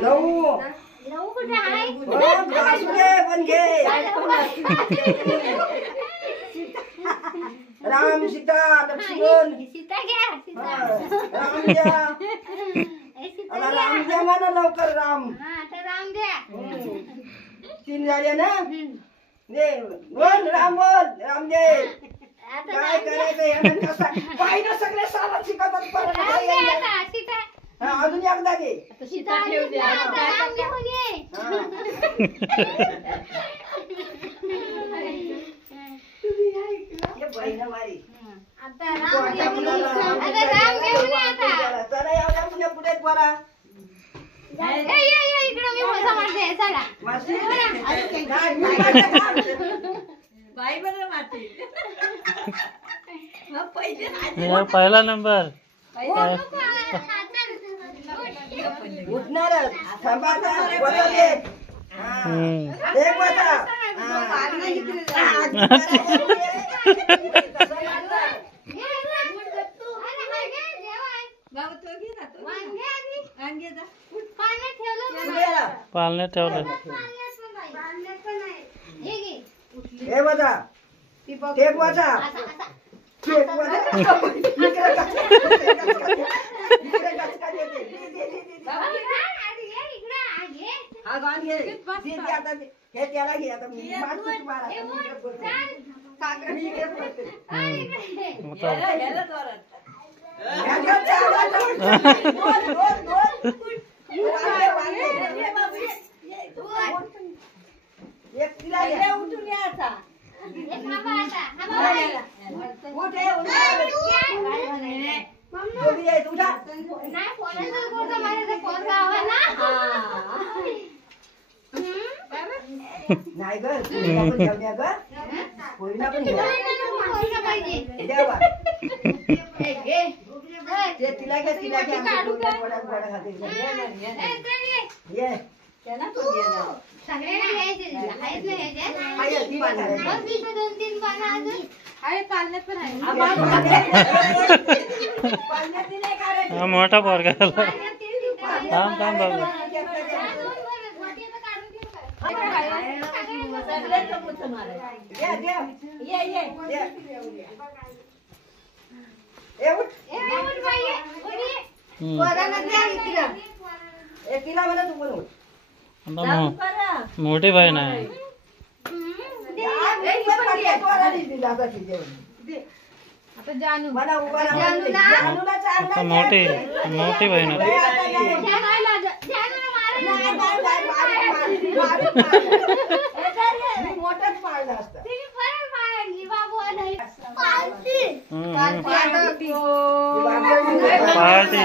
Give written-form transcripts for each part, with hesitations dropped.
9 9 कुठे आहे? असू दे पण घे. राम सीता लक्ष्मण सीता घ्या सीता. राम द्या. सीता आता घ्या. राम द्या म्हणा लवकर राम. आता राम द्या. 3 झाले ना. दे बोल राम बोल राम दे. काय करायचं यानं कसं पाहिलं सगळे साला शिकवतात परत सीता. अजून एकदा घे. सीता ठेव द्या. आता राम घेऊन ये. बहीण मारी आता राम घेऊन ये. आता चला एवढ्या पुढे पुढे बरा इकडे मी बोलता म्हणते चला. पहिला नंबर उठणार थांबाचा बदल एक बता पालने ठेवलं. हे बघा एक वाचा एक वाचा हा गाण घे आता हे त्याला घे आता उठून याचा नाही ग होईना पण द्यावा तिला घ्या तिला घ्या ये सगळ्यांना घ्यायचे आहेच नाही दोन तीन पानं अजून आहे. पालण्यात पण आहे. हा मोठा पोरगा थांब थांब बाबा. मोठी बहीण आहे. मोठी मोठी बहीण आहे. मोठच पाळलं असतं. पाळते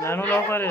जानू लवकर ये.